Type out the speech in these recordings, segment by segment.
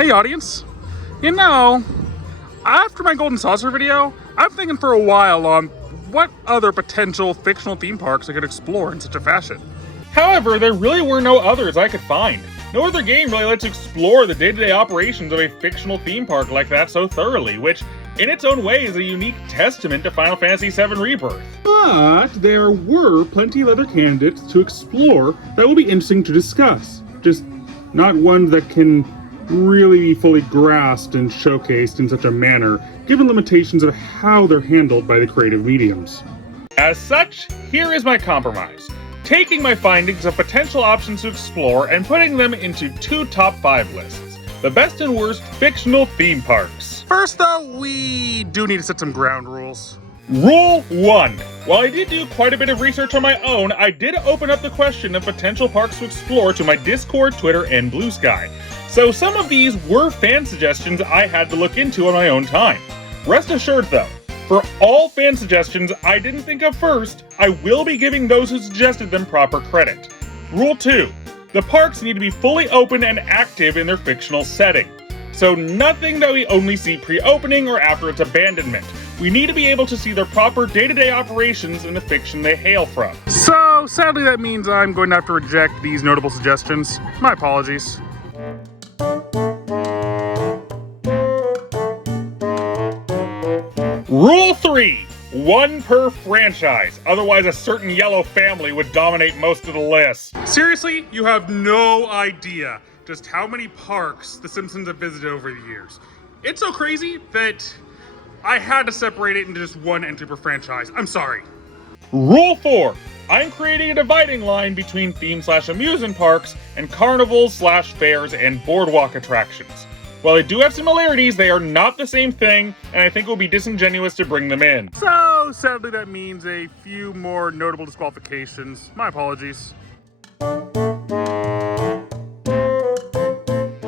Hey audience, you know, after my Golden Saucer video, I'm thinking for a while on what other potential fictional theme parks I could explore in such a fashion. However, there really were no others I could find. No other game really lets you explore the day-to-day operations of a fictional theme park like that so thoroughly, which in its own way is a unique testament to Final Fantasy VII Rebirth. But there were plenty of other candidates to explore that will be interesting to discuss. Just not ones that can really be fully grasped and showcased in such a manner, given limitations of how they're handled by the creative mediums. As such, here is my compromise. Taking my findings of potential options to explore and putting them into two top 5 lists. The best and worst fictional theme parks. First though, we do need to set some ground rules. Rule 1. While I did do quite a bit of research on my own, I did open up the question of potential parks to explore to my Discord, Twitter, and Blue Sky. So some of these were fan suggestions I had to look into on my own time. Rest assured though, for all fan suggestions I didn't think of first, I will be giving those who suggested them proper credit. Rule 2. The parks need to be fully open and active in their fictional setting. So nothing that we only see pre-opening or after its abandonment. We need to be able to see their proper day-to-day operations in the fiction they hail from. So sadly that means I'm going to have to reject these notable suggestions. My apologies. Rule 3. One per franchise, otherwise a certain yellow family would dominate most of the list. Seriously, you have no idea just how many parks The Simpsons have visited over the years. It's so crazy that I had to separate it into just one entry per franchise. I'm sorry. Rule 4. I'm creating a dividing line between theme/amusement parks and carnivals/fairs and boardwalk attractions. While they do have similarities, they are not the same thing, and I think it would be disingenuous to bring them in. So, sadly that means a few more notable disqualifications. My apologies.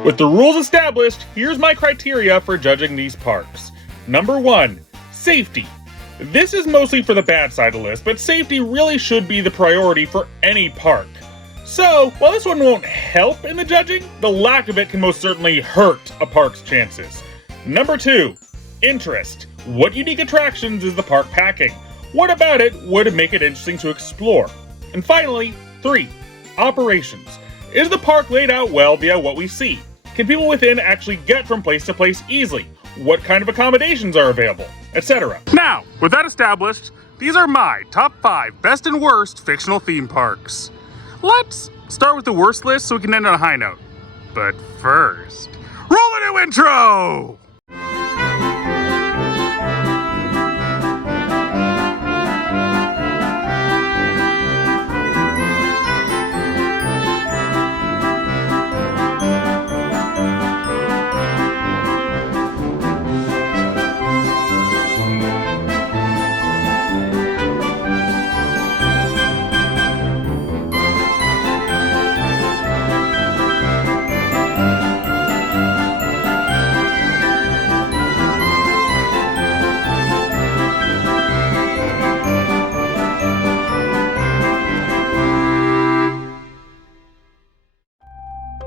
With the rules established, here's my criteria for judging these parks. Number 1. Safety. This is mostly for the bad side of the list, but safety really should be the priority for any park. So, while this one won't help in the judging, the lack of it can most certainly hurt a park's chances. Number 2. Interest. What unique attractions is the park packing? What about it would make it interesting to explore? And finally, 3. Operations. Is the park laid out well via what we see? Can people within actually get from place to place easily? What kind of accommodations are available? Etc. Now, with that established, these are my top 5 best and worst fictional theme parks. Let's start with the worst list so we can end on a high note. But first, roll the new intro!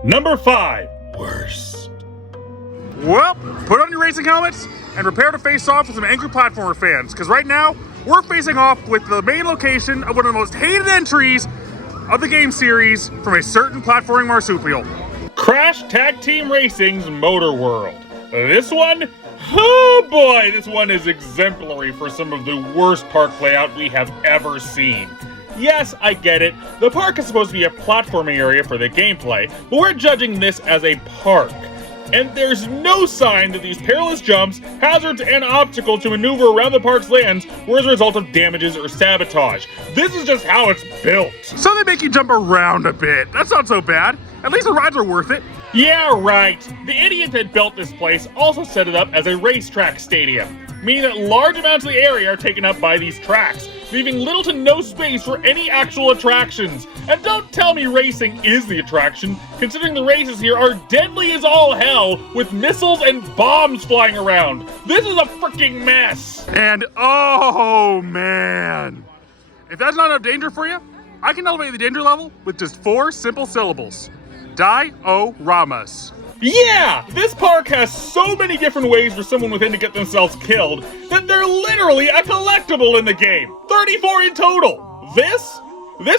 Number 5. Worst. Well, put on your racing helmets and prepare to face off with some angry platformer fans, because right now, we're facing off with the main location of one of the most hated entries of the game series from a certain platforming marsupial. Crash Tag Team Racing's Motor World. This one? Oh boy, this one is exemplary for some of the worst park layout we have ever seen. Yes, I get it. The park is supposed to be a platforming area for the gameplay, but we're judging this as a park. And there's no sign that these perilous jumps, hazards, and obstacles to maneuver around the park's lands were as a result of damages or sabotage. This is just how it's built. So they make you jump around a bit. That's not so bad. At least the rides are worth it. Yeah, right. The idiot that built this place also set it up as a racetrack stadium, meaning that large amounts of the area are taken up by these tracks, leaving little to no space for any actual attractions. And don't tell me racing is the attraction, considering the races here are deadly as all hell, with missiles and bombs flying around. This is a freaking mess. And oh man, if that's not enough danger for you, I can elevate the danger level with just 4 simple syllables. Dioramas. Yeah! This park has so many different ways for someone within to get themselves killed that they're literally a collectible in the game. 34 in total. This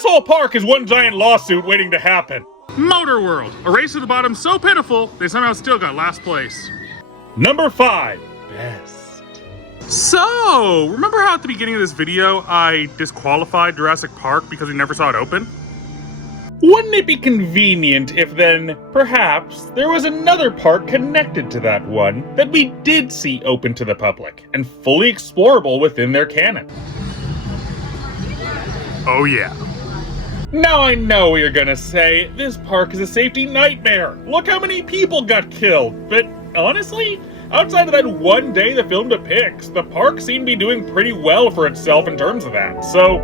whole park is one giant lawsuit waiting to happen. Motor World, a race to the bottom so pitiful, they somehow still got last place. Number 5, best. So, remember how at the beginning of this video I disqualified Jurassic Park because we never saw it open? Wouldn't it be convenient if then, perhaps, there was another park connected to that one that we did see open to the public and fully explorable within their canon? Oh yeah. Now I know what you're gonna say, this park is a safety nightmare. Look how many people got killed. But honestly, outside of that one day the film depicts, the park seemed to be doing pretty well for itself in terms of that. So,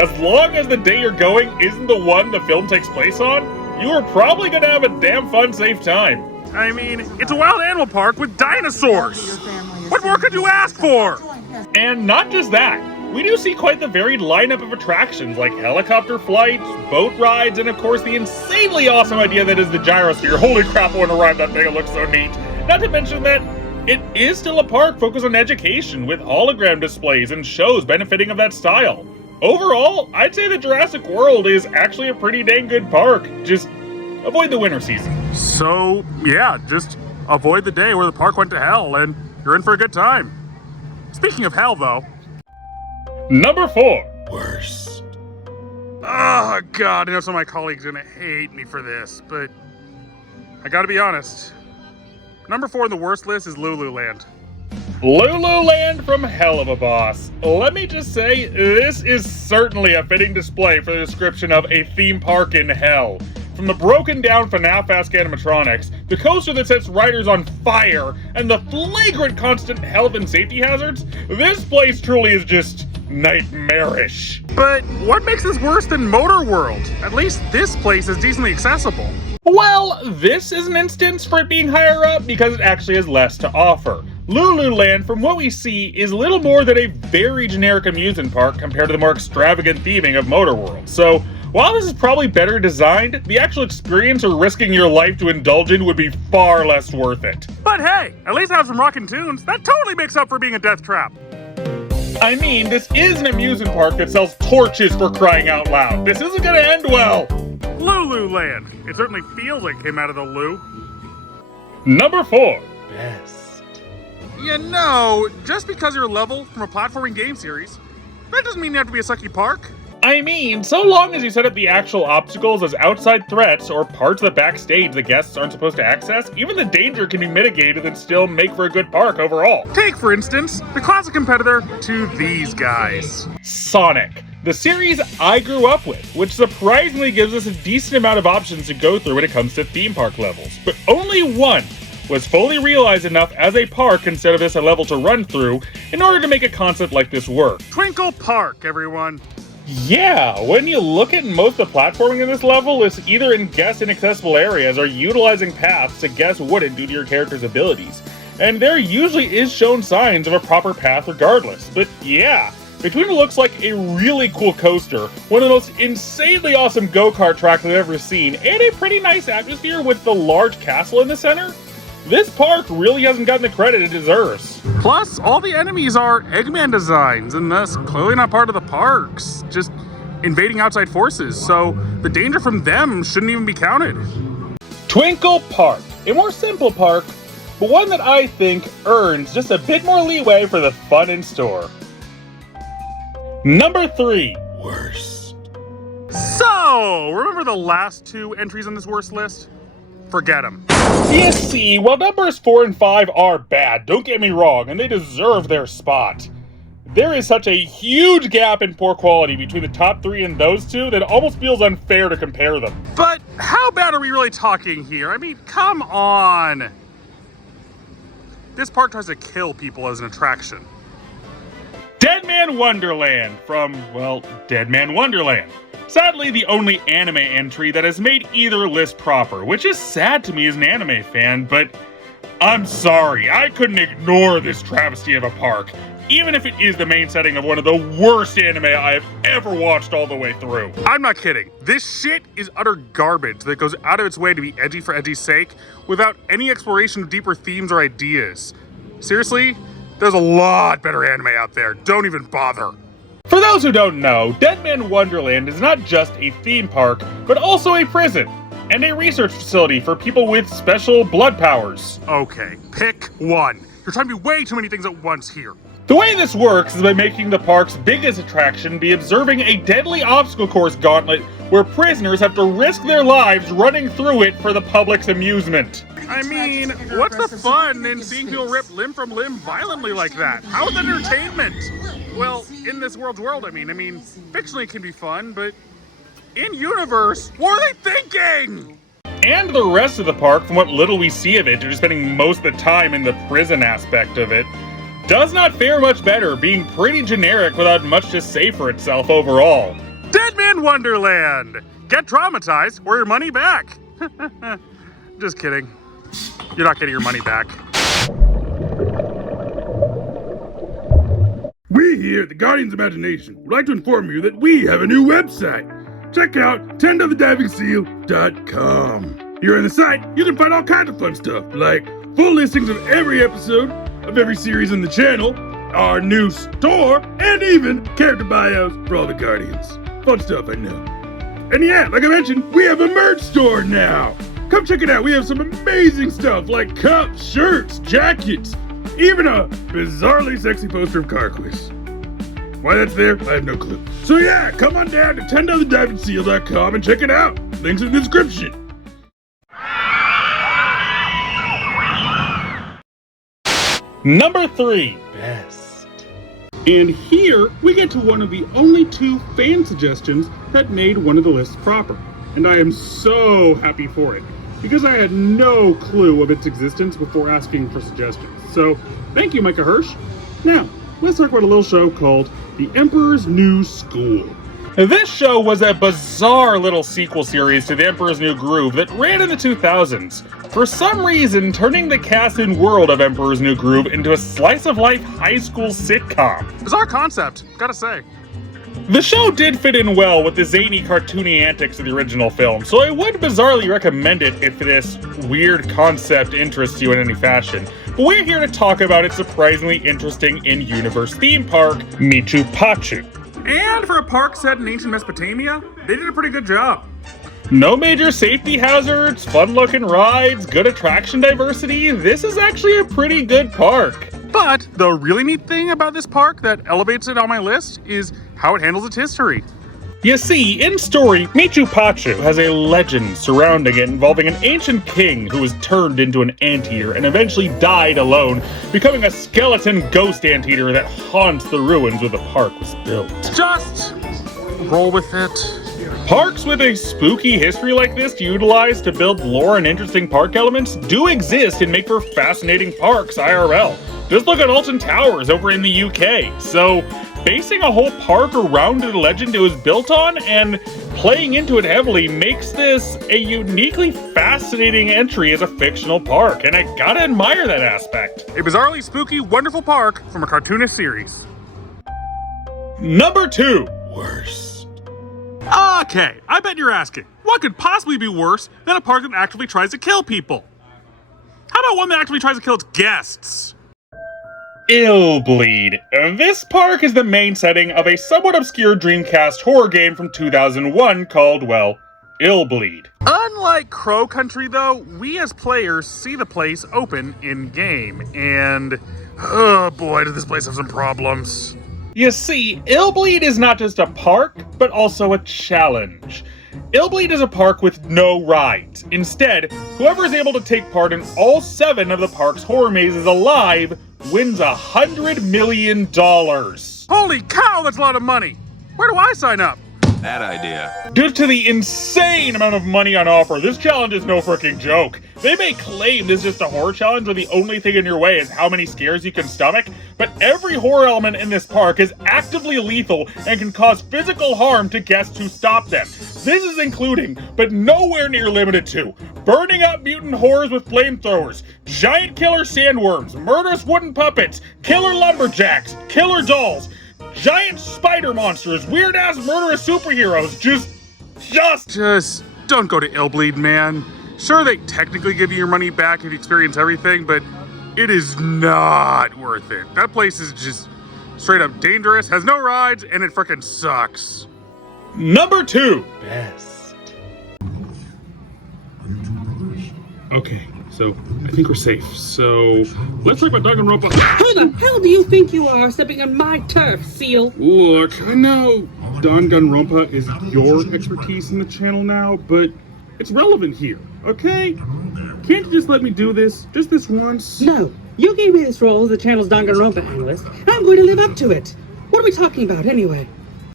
as long as the day you're going isn't the one the film takes place on, you are probably gonna have a damn fun, safe time. I mean, it's a wild animal park with dinosaurs. What more could you ask for? And not just that. We do see quite the varied lineup of attractions like helicopter flights, boat rides, and of course the insanely awesome idea that is the gyrosphere. Holy crap, I want to ride that thing, it looks so neat. Not to mention that it is still a park focused on education with hologram displays and shows benefiting of that style. Overall, I'd say that Jurassic World is actually a pretty dang good park. Just avoid the winter season. So, yeah, just avoid the day where the park went to hell and you're in for a good time. Speaking of hell, though. Number 4, worst. Oh, God, I know some of my colleagues are gonna hate me for this, but I gotta be honest. Number 4 on the worst list is Lululand. Lululand from hell of a boss. Let me just say, this is certainly a fitting display for the description of a theme park in hell. From the broken down FNAF-esque animatronics, the coaster that sets riders on fire, and the flagrant constant health and safety hazards, this place truly is just nightmarish. But what makes this worse than Motor World? At least this place is decently accessible. Well, this is an instance for it being higher up because it actually has less to offer. Lululand, from what we see, is little more than a very generic amusement park compared to the more extravagant theming of Motor World. So, while this is probably better designed, the actual experience or risking your life to indulge in would be far less worth it. But hey, at least have some rockin' tunes. That totally makes up for being a death trap. I mean, this is an amusement park that sells torches for crying out loud. This isn't gonna end well. Lululand. It certainly feels like it came out of the loo. Number 4, best. You know, just because you're a level from a platforming game series, that doesn't mean you have to be a sucky park. I mean, so long as you set up the actual obstacles as outside threats or parts of the backstage the guests aren't supposed to access, even the danger can be mitigated and still make for a good park overall. Take, for instance, the classic competitor to these guys. Sonic, the series I grew up with, which surprisingly gives us a decent amount of options to go through when it comes to theme park levels, but only one was fully realized enough as a park instead of just a level to run through in order to make a concept like this work. Twinkle Park, everyone. Yeah, when you look at most of the platforming in this level, it's either in guest inaccessible areas or utilizing paths to guess wouldn't due to your character's abilities. And there usually is shown signs of a proper path regardless. But yeah, between what looks like a really cool coaster, one of the most insanely awesome go-kart tracks I've ever seen, and a pretty nice atmosphere with the large castle in the center, this park really hasn't gotten the credit it deserves. Plus, all the enemies are Eggman designs, and thus clearly not part of the parks, just invading outside forces, so the danger from them shouldn't even be counted. Twinkle Park, a more simple park, but one that I think earns just a bit more leeway for the fun in store. Number 3, worst. So, remember the last 2 entries on this worst list? Forget them. You see, while numbers 4 and 5 are bad, don't get me wrong, and they deserve their spot, there is such a huge gap in poor quality between the top 3 and those 2 that it almost feels unfair to compare them. But how bad are we really talking here? I mean, come on. This park tries to kill people as an attraction. Dead Man Wonderland from, well, Dead Man Wonderland. Sadly, the only anime entry that has made either list proper, which is sad to me as an anime fan, but I'm sorry, I couldn't ignore this travesty of a park. even if it is the main setting of one of the worst anime I have ever watched all the way through. I'm not kidding. This shit is utter garbage that goes out of its way to be edgy for edgy's sake without any exploration of deeper themes or ideas. Seriously, there's a lot better anime out there. Don't even bother. For those who don't know, Dead Man Wonderland is not just a theme park, but also a prison and a research facility for people with special blood powers. Okay, pick one. You're trying to be way too many things at once here. The way this works is by making the park's biggest attraction be observing a deadly obstacle course gauntlet where prisoners have to risk their lives running through it for the public's amusement. I mean, what's the fun in seeing people rip limb from limb violently like that? How is that entertainment? Well, in this world's world, I mean, fictionally it can be fun, but in universe, what are they thinking? And the rest of the park, from what little we see of it, due to spending most of the time in the prison aspect of it, does not fare much better, being pretty generic without much to say for itself overall. Dead Man Wonderland! Get traumatized or your money back! Just kidding. You're not getting your money back. We here at the Guardians of Imagination would like to inform you that we have a new website. Check out TendoTheDivingSeal.com. Here on the site, you can find all kinds of fun stuff, like full listings of every episode of every series in the channel, our new store, and even character bios for all the Guardians. Fun stuff, I know. And yeah, like I mentioned, we have a merch store now. Come check it out. We have some amazing stuff like cups, shirts, jackets, even a bizarrely sexy poster of Car Quiz. Why that's there, I have no clue. So yeah, come on down to TendoTheDivingSeal.com and check it out. Links in the description. Number 3, best. And here we get to one of the only 2 fan suggestions that made one of the lists proper. And I am so happy for it, because I had no clue of its existence before asking for suggestions. So thank you, Micah Hirsch. Now, let's talk about a little show called The Emperor's New School. This show was a bizarre little sequel series to The Emperor's New Groove that ran in the 2000s, for some reason turning the cast and world of Emperor's New Groove into a slice-of-life high school sitcom. Bizarre concept, gotta say. The show did fit in well with the zany, cartoony antics of the original film, so I would bizarrely recommend it if this weird concept interests you in any fashion. But we're here to talk about its surprisingly interesting in-universe theme park, Michu Picchu. And for a park set in ancient Mesopotamia, they did a pretty good job. No major safety hazards, fun-looking rides, good attraction diversity. This is actually a pretty good park. But the really neat thing about this park that elevates it on my list is how it handles its history. You see, in story, Michu Picchu has a legend surrounding it involving an ancient king who was turned into an anteater and eventually died alone, becoming a skeleton ghost anteater that haunts the ruins where the park was built. Just roll with it. Parks with a spooky history like this to utilize to build lore and interesting park elements do exist and make for fascinating parks IRL. Just look at Alton Towers over in the UK. So, basing a whole park around the legend it was built on and playing into it heavily makes this a uniquely fascinating entry as a fictional park, and I gotta admire that aspect. A bizarrely spooky, wonderful park from a cartoonist series. Number 2, worst. Okay, I bet you're asking, what could possibly be worse than a park that actively tries to kill people? How about one that actively tries to kill its guests? Illbleed. This park is the main setting of a somewhat obscure Dreamcast horror game from 2001 called, well, Illbleed. Unlike Crow Country though, we as players see the place open in-game, and oh boy, does this place have some problems. You see, Illbleed is not just a park, but also a challenge. Illbleed is a park with no rides. Instead, whoever is able to take part in all 7 of the park's horror mazes alive wins $100 million. Holy cow, that's a lot of money! Where do I sign up? Bad idea. Due to the insane amount of money on offer, this challenge is no freaking joke. They may claim this is just a horror challenge where the only thing in your way is how many scares you can stomach, but every horror element in this park is actively lethal and can cause physical harm to guests who stop them. This is including, but nowhere near limited to, burning up mutant horrors with flamethrowers, giant killer sandworms, murderous wooden puppets, killer lumberjacks, killer dolls, giant spider monsters, weird-ass murderous superheroes, just don't go to Illbleed, man. Sure, they technically give you your money back if you experience everything, but it is not worth it. That place is just straight up dangerous, has no rides, and it frickin' sucks. Number 2. Best. Okay, so I think we're safe. So let's talk about Danganronpa. Who the hell do you think you are stepping on my turf, Seal? Look, I know Danganronpa is your expertise in the channel now, but it's relevant here, okay? Can't you just let me do this, just this once? No, you gave me this role as the channel's Danganronpa analyst, and I'm going to live up to it. What are we talking about anyway?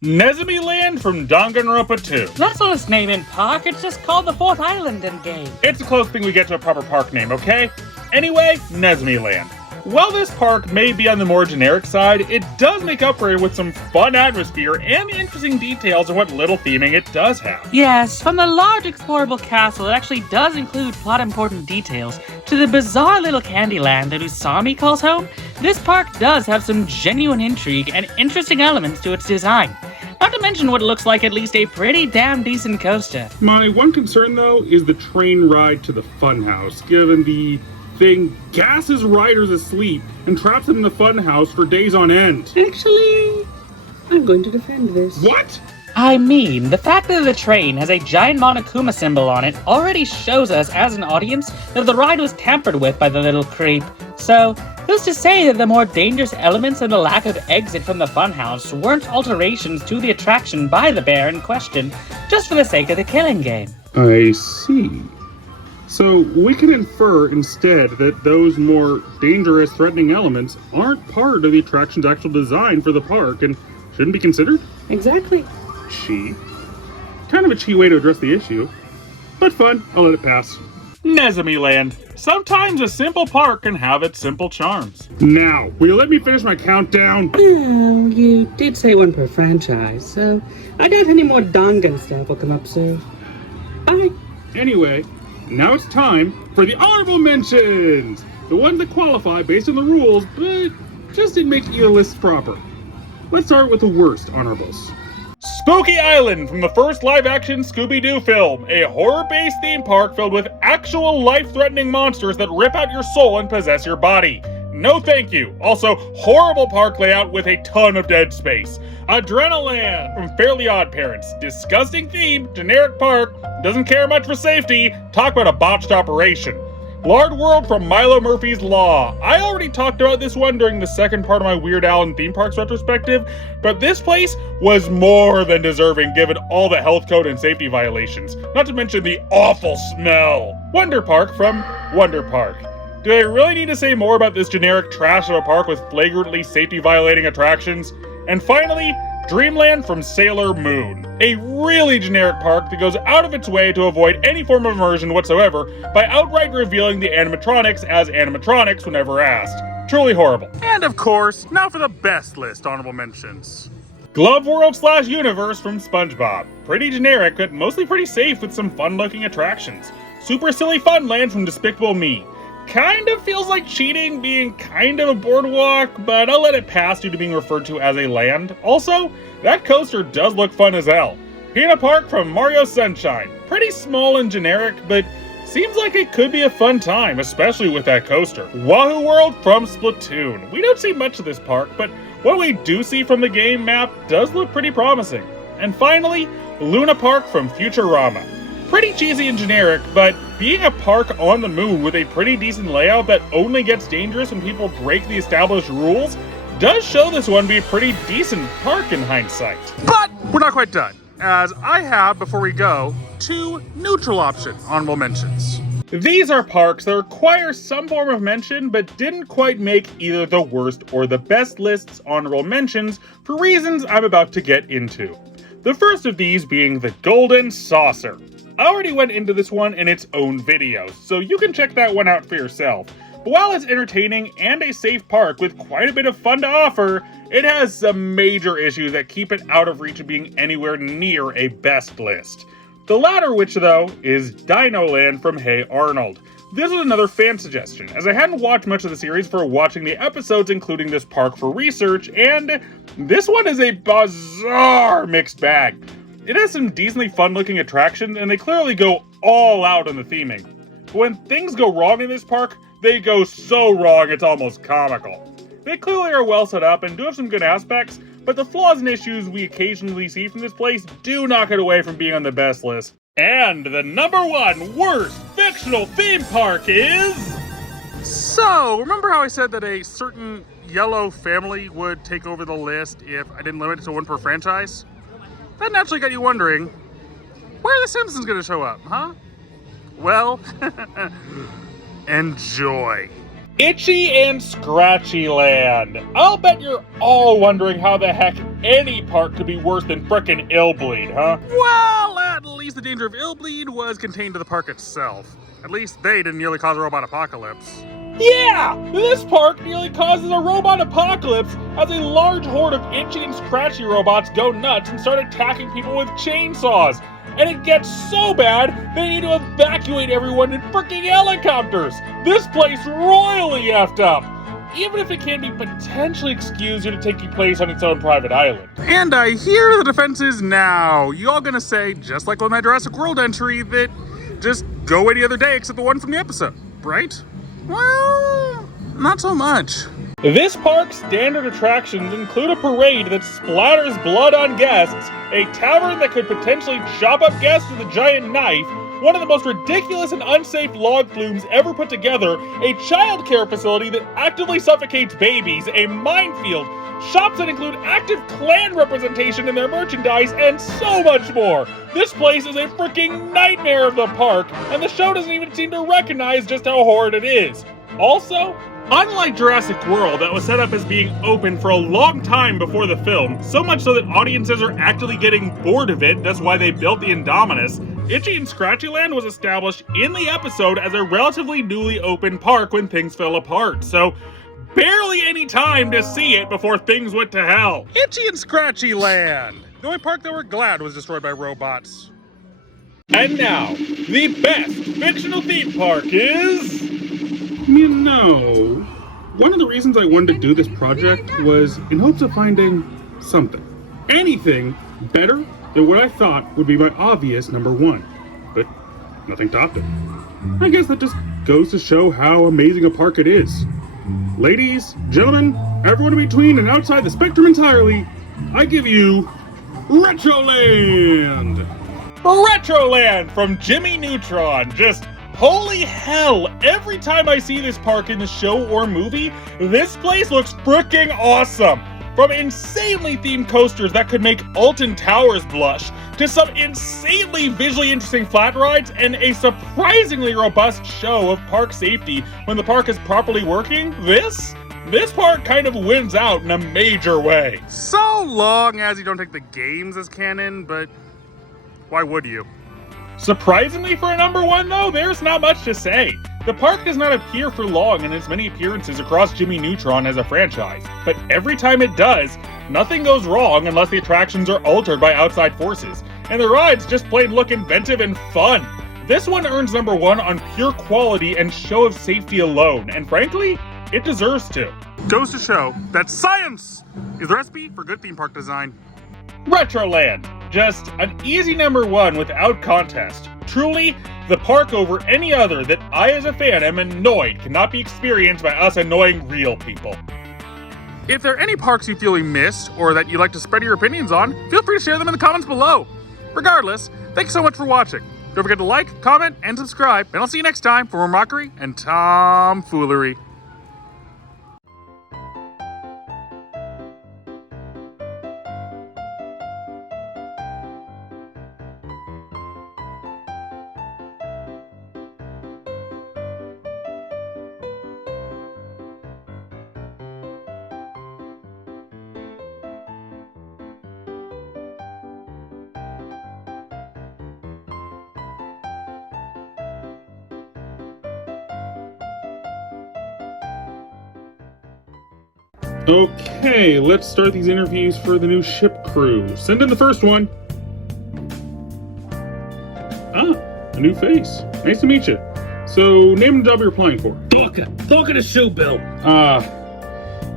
Nezumi Land from Danganronpa 2. That's not its name in park, it's just called the Fourth Island in game. It's the closest thing we get to a proper park name, okay? Anyway, Nezumi Land. While this park may be on the more generic side, it does make up for it with some fun atmosphere and the interesting details of what little theming it does have. Yes, from the large explorable castle that actually does include plot-important details, to the bizarre little candy land that Usami calls home, this park does have some genuine intrigue and interesting elements to its design. Not to mention what looks like at least a pretty damn decent coaster. My one concern, though, is the train ride to the funhouse, given the thing gasses riders asleep and traps them in the funhouse for days on end. Actually, I'm going to defend this. What? I mean, the fact that the train has a giant Monokuma symbol on it already shows us as an audience that the ride was tampered with by the little creep. So, who's to say that the more dangerous elements and the lack of exit from the funhouse weren't alterations to the attraction by the bear in question, just for the sake of the killing game? I see. So we can infer instead that those more dangerous, threatening elements aren't part of the attraction's actual design for the park and shouldn't be considered? Exactly. Cheap. Kind of a cheap way to address the issue. But fun, I'll let it pass. Nezumi Land. Sometimes a simple park can have its simple charms. Now, will you let me finish my countdown? Well, you did say one per franchise, so I doubt any more Dangan stuff will come up soon. Bye. Anyway, now it's time for the honorable mentions! The ones that qualify based on the rules, but just didn't make either list proper. Let's start with the worst honorables. Spooky Island from the first live-action Scooby-Doo film, a horror-based theme park filled with actual life-threatening monsters that rip out your soul and possess your body. No thank you. Also, horrible park layout with a ton of dead space. Adrenaland from Fairly Odd Parents, disgusting theme, generic park, doesn't care much for safety, talk about a botched operation. Lard World from Milo Murphy's Law. I already talked about this one during the second part of my Weird Al and theme parks retrospective, but this place was more than deserving given all the health code and safety violations, not to mention the awful smell. Wonder Park from Wonder Park. Do I really need to say more about this generic trash of a park with flagrantly safety violating attractions? And finally, Dreamland from Sailor Moon. A really generic park that goes out of its way to avoid any form of immersion whatsoever by outright revealing the animatronics as animatronics whenever asked. Truly horrible. And of course, now for the best list honorable mentions. Glove World / Universe from SpongeBob. Pretty generic, but mostly pretty safe with some fun-looking attractions. Super Silly Funland from Despicable Me. Kind of feels like cheating being kind of a boardwalk, but I'll let it pass due to being referred to as a land. Also, that coaster does look fun as hell. Peanut Park from Mario Sunshine. Pretty small and generic, but seems like it could be a fun time, especially with that coaster. Wahoo World from Splatoon. We don't see much of this park, but what we do see from the game map does look pretty promising. And finally, Luna Park from Futurama. Pretty cheesy and generic, but being a park on the moon with a pretty decent layout that only gets dangerous when people break the established rules does show this one to be a pretty decent park in hindsight. But we're not quite done, as I have, before we go, 2 neutral option honorable mentions. These are parks that require some form of mention but didn't quite make either the worst or the best lists honorable mentions for reasons I'm about to get into. The first of these being the Golden Saucer. I already went into this one in its own video, so you can check that one out for yourself. While it's entertaining and a safe park with quite a bit of fun to offer, it has some major issues that keep it out of reach of being anywhere near a best list. The latter which, though, is Dino Land from Hey Arnold. This was another fan suggestion, as I hadn't watched much of the series for watching the episodes including this park for research, and this one is a bizarre mixed bag. It has some decently fun-looking attractions, and they clearly go all out on the theming. But when things go wrong in this park, they go so wrong it's almost comical. They clearly are well set up and do have some good aspects, but the flaws and issues we occasionally see from this place do knock it away from being on the best list. And the #1 worst fictional theme park is... So, remember how I said that a certain yellow family would take over the list if I didn't limit it to one per franchise? That naturally got you wondering, where are the Simpsons gonna show up, huh? Well, enjoy. Itchy and Scratchy Land. I'll bet you're all wondering how the heck any park could be worse than frickin' Illbleed, huh? Well, at least the danger of Illbleed was contained to the park itself. At least they didn't nearly cause a robot apocalypse. Yeah! This park nearly causes a robot apocalypse as a large horde of itchy and scratchy robots go nuts and start attacking people with chainsaws. And it gets so bad, they need to evacuate everyone in freaking helicopters. This place royally effed up. Even if it can be potentially excused due to taking place on its own private island. And I hear the defenses now. You all gonna say, just like with my Jurassic World entry, that just go any other day except the one from the episode, right? Well, not so much. This park's standard attractions include a parade that splatters blood on guests, a tavern that could potentially chop up guests with a giant knife, one of the most ridiculous and unsafe log flumes ever put together, a child care facility that actively suffocates babies, a minefield, shops that include active Klan representation in their merchandise, and so much more. This place is a freaking nightmare of the park, and the show doesn't even seem to recognize just how horrid it is. Also, unlike Jurassic World, that was set up as being open for a long time before the film, so much so that audiences are actually getting bored of it, that's why they built the Indominus, Itchy and Scratchy Land was established in the episode as a relatively newly open park when things fell apart, so barely any time to see it before things went to hell. Itchy and Scratchy Land. The only park that we're glad was destroyed by robots. And now, the best fictional theme park is... You know, one of the reasons I wanted to do this project was in hopes of finding something. Anything better than what I thought would be my obvious #1. But nothing topped it. I guess that just goes to show how amazing a park it is. Ladies, gentlemen, everyone in between and outside the spectrum entirely, I give you Retroland! Retroland from Jimmy Neutron. Just holy hell, every time I see this park in the show or movie, this place looks freaking awesome. From insanely themed coasters that could make Alton Towers blush, to some insanely visually interesting flat rides, and a surprisingly robust show of park safety when the park is properly working, this park kind of wins out in a major way. So long as you don't take the games as canon, but why would you? Surprisingly for a #1 though, there's not much to say. The park does not appear for long in its many appearances across Jimmy Neutron as a franchise, but every time it does, nothing goes wrong unless the attractions are altered by outside forces, and the rides just plain look inventive and fun. This one earns #1 on pure quality and show of safety alone, and frankly, it deserves to. Goes to show that science is the recipe for good theme park design. Retroland, just an easy #1 without contest. Truly, the park over any other that I as a fan am annoyed cannot be experienced by us annoying real people. If there are any parks you feel we missed or that you'd like to spread your opinions on, feel free to share them in the comments below. Regardless, thanks so much for watching. Don't forget to like, comment, and subscribe, and I'll see you next time for more mockery and tomfoolery. Okay, let's start these interviews for the new ship crew. Send in the first one. Ah, a new face. Nice to meet you. So, name the job you're applying for. Talking to shoe bill.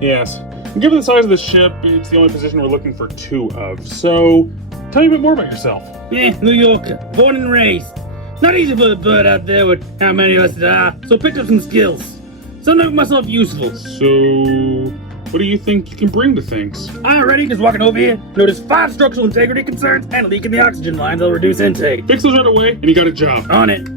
Yes. Given the size of the ship, it's the only position we're looking for 2 of. So, tell me a bit more about yourself. New Yorker, born and raised. Not easy for a bird out there with how many of us there are, so picked up some skills. So I make myself useful. So, what do you think you can bring to things? Already, just walking over here, noticed 5 structural integrity concerns and a leak in the oxygen lines that'll reduce intake. Fix those right away, and you got a job. On it.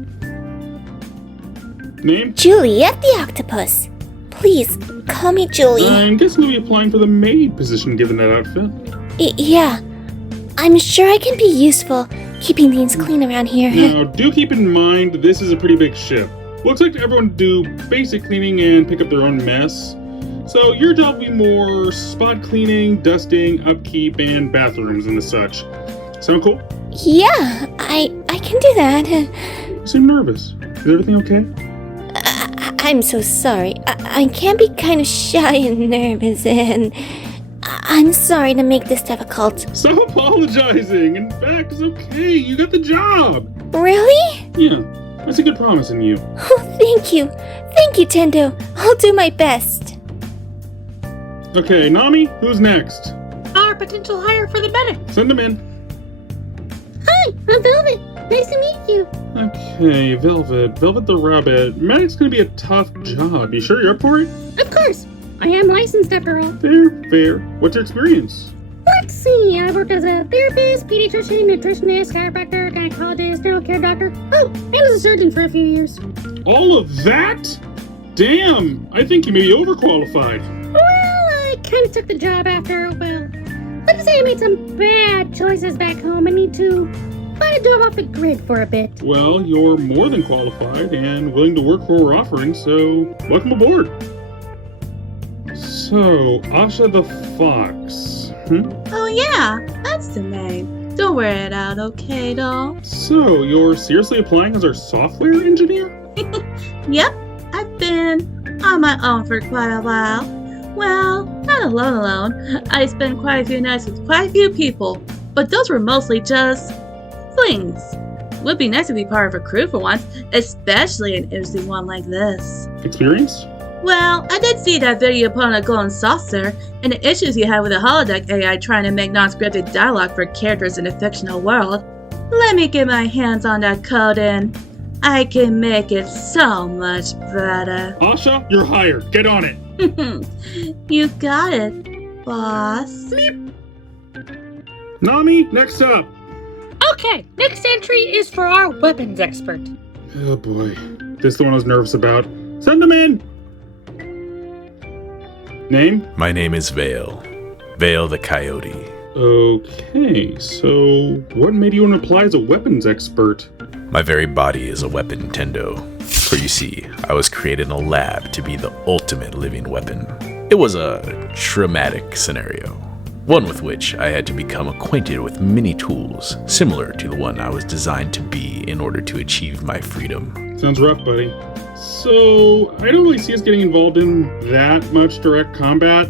Name? Juliet the octopus. Please, call me Julie. I'm guessing you'll be applying for the maid position given that outfit. Yeah. I'm sure I can be useful keeping things clean around here. Now, do keep in mind this is a pretty big ship. We'll expect everyone to do basic cleaning and pick up their own mess. So your job will be more spot cleaning, dusting, upkeep, and bathrooms and the such. Sound cool? Yeah, I can do that. You seem nervous. Is everything okay? I'm so sorry. I can be kind of shy and nervous, and I'm sorry to make this difficult. Stop apologizing. In fact, it's okay. You got the job. Really? Yeah, that's a good promise in you. Oh, thank you. Thank you, Tendo. I'll do my best. Okay, Nami, who's next? Our potential hire for the medic. Send them in. Hi, I'm Velvet. Nice to meet you. Okay, Velvet the rabbit. Medic's gonna be a tough job. You sure you're up for it? Of course. I am licensed after all. Fair. What's your experience? Let's see. I worked as a therapist, pediatrician, nutritionist, chiropractor, gynecologist, general care doctor. Oh, and as a surgeon for a few years. All of that? Damn, I think you may be overqualified. Well, I kind of took the job after, well, let's just say I made some bad choices back home. I need to find a job off the grid for a bit. Well, you're more than qualified and willing to work for what we're offering, so welcome aboard. So, Asha the Fox. Oh yeah, that's the name. Don't wear it out, okay, doll? So, you're seriously applying as our software engineer? Yep, I've been on my own for quite a while. Well, not alone. I spent quite a few nights with quite a few people, but those were mostly just flings. Would be nice to be part of a crew for once, especially an interesting one like this. Experience? Well, I did see that video upon a golden saucer, and the issues you had with the holodeck AI trying to make non-scripted dialogue for characters in a fictional world. Let me get my hands on that code and I can make it so much better. Asha, you're hired. Get on it. You got it, boss. Nami, next up. Okay, next entry is for our weapons expert. Oh boy, this is the one I was nervous about. Send them in. Name? My name is Vale. Vale the Coyote. Okay, so what made you want to apply as a weapons expert? My very body is a weapon, Tendo. For you see, I was created in a lab to be the ultimate living weapon. It was a traumatic scenario, one with which I had to become acquainted with many tools, similar to the one I was designed to be in order to achieve my freedom. Sounds rough, buddy. So, I don't really see us getting involved in that much direct combat.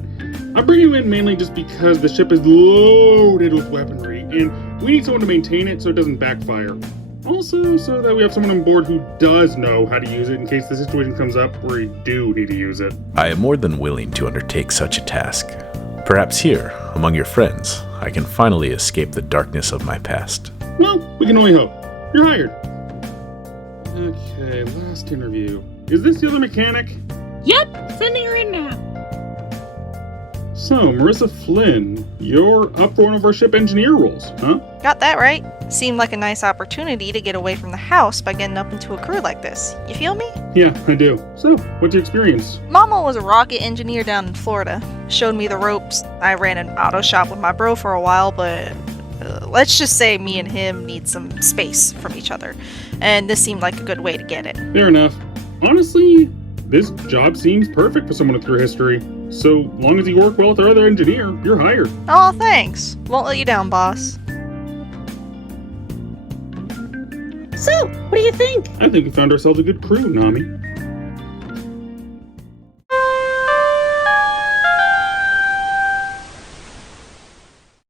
I'm bringing you in mainly just because the ship is loaded with weaponry, and we need someone to maintain it so it doesn't backfire. Also, so that we have someone on board who does know how to use it in case the situation comes up where you do need to use it. I am more than willing to undertake such a task. Perhaps here, among your friends, I can finally escape the darkness of my past. Well, we can only hope. You're hired. Okay, last interview. Is this the other mechanic? Yep, sending her in now. So, Marissa Flynn, you're up for one of our ship engineer roles, huh? Got that right. Seemed like a nice opportunity to get away from the house by getting up into a crew like this. You feel me? Yeah, I do. So, what's your experience? Mama was a rocket engineer down in Florida. Showed me the ropes. I ran an auto shop with my bro for a while, but let's just say me and him need some space from each other. And this seemed like a good way to get it. Fair enough. Honestly, this job seems perfect for someone with your history. So long as you work well with our other engineer, you're hired. Oh, thanks. Won't let you down, boss. So, what do you think? I think we found ourselves a good crew, Nami.